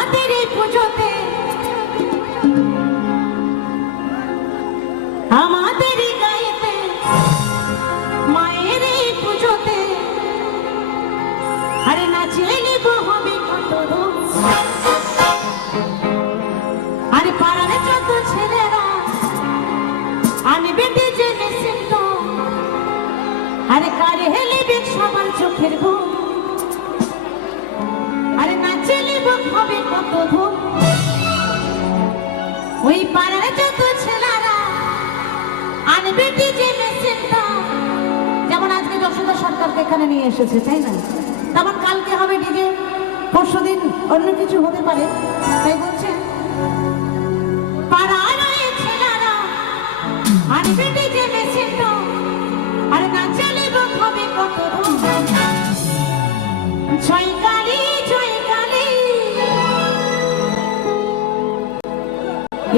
আমাদের এই পুজোতে আমাদের এই গায়েতে মায়ের এই পুজোতে আরে নাচিয়ে নিব হবে কত ধুম। আরে পাড়ার যত ছেলেরা আনবে ডিজে মেশিন তো আরে কারে হেলিবে সবার চোখের ঘুম। আরে নাচিয়ে নিব হবে কত ধুম। ওই পাড়ার যত ছেলেরা আনবে ডিজে মেশিন তো যেমন আজকে যশোদা সরকারকে এখানে নিয়ে এসেছে তাই না, তেমন কালকে হবে ডিজে, পরশুদিন অন্য কিছু হতে পারে। তাই বলছে পাড়ার ছেলেরা আনবে ডিজে মেশিন তো আরে নাচালে হবে কত ধুম। জয় কালী জয় কালী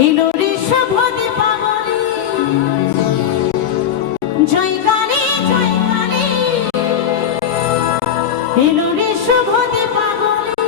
এলো রে শুভ দীপাবলি। জয় কালী জয় কালী এলো রে শুভ দীপাবলি।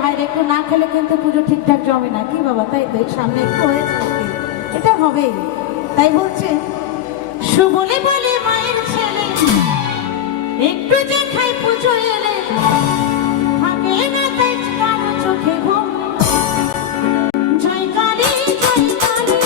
ভাইরা একটু না খেলে কিন্তু পুজো ঠিকঠাক জমে না, কি বাবা? তাই তো এই সামনে একটু হয়েছে আর কি। এটা হবেই, তাই বলছে সুবলে বলে মায়ের ছেলে একটু যে খাই পুজো এলে থাকে না তাই কারো চোখে ঘুম। জয় কালী জয় কালী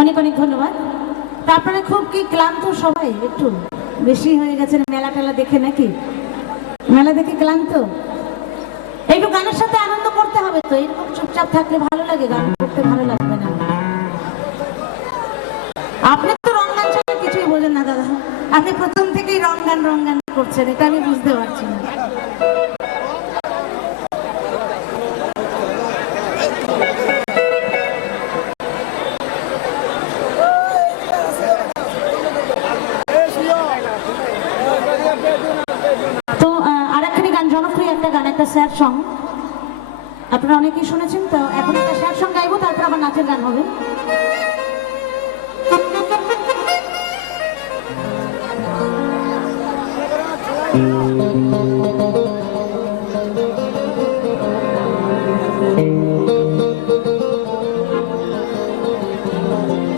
অনেক অনেক ধন্যবাদ। তারপরে খুব কি ক্লান্ত সবাই, একটু বেশি হয়ে গেছে মেলা টেলা দেখে, নাকি মেলা দেখে ক্লান্ত? একটু গানের সাথে আনন্দ করতে হবে তো, এরকম চুপচাপ থাকলে ভালো লাগে, গান করতে ভালো লাগবে না। আপনি তো রং গান ছাড়া কিছুই বোঝেন না দাদা, আপনি প্রথম থেকেই রং গান করছেন, এটা আমি বুঝতে পারছি না। তো আরেকখানি গান, জনপ্রিয় একটা গান, একটা স্যাড সং, আপনারা অনেকেই শুনেছেন। তো এখন একটা স্যাড সং গাইবো, তারপর আবার নাচের গান হবে।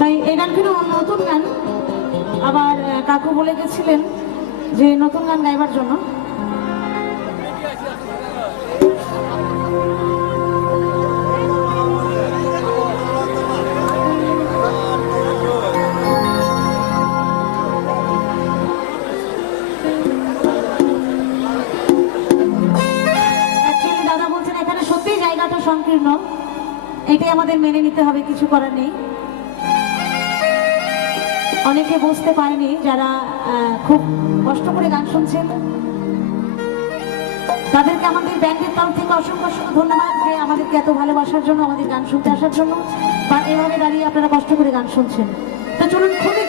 তাই এই গানগুলো নতুন গান, আবার কাকু বলে গেছিলেন যে নতুন গান গাইবার জন্য। দাদা বলছেন এখানে সত্যি জায়গাটা সংকীর্ণ, এটাই আমাদের মেনে নিতে হবে, কিছু করার নেই। অনেকে বুঝতে পারেনি, যারা খুব কষ্ট করে গান শুনছেন তাদেরকে আমাদের ব্যান্ডের তরফ থেকে অসংখ্য অসংখ্য ধন্যবাদ, যে আমাদেরকে এত ভালোবাসার জন্য, আমাদের গান শুনতে আসার জন্য, বা এভাবে দাঁড়িয়ে আপনারা কষ্ট করে গান শুনছেন। তো চলুন খুবই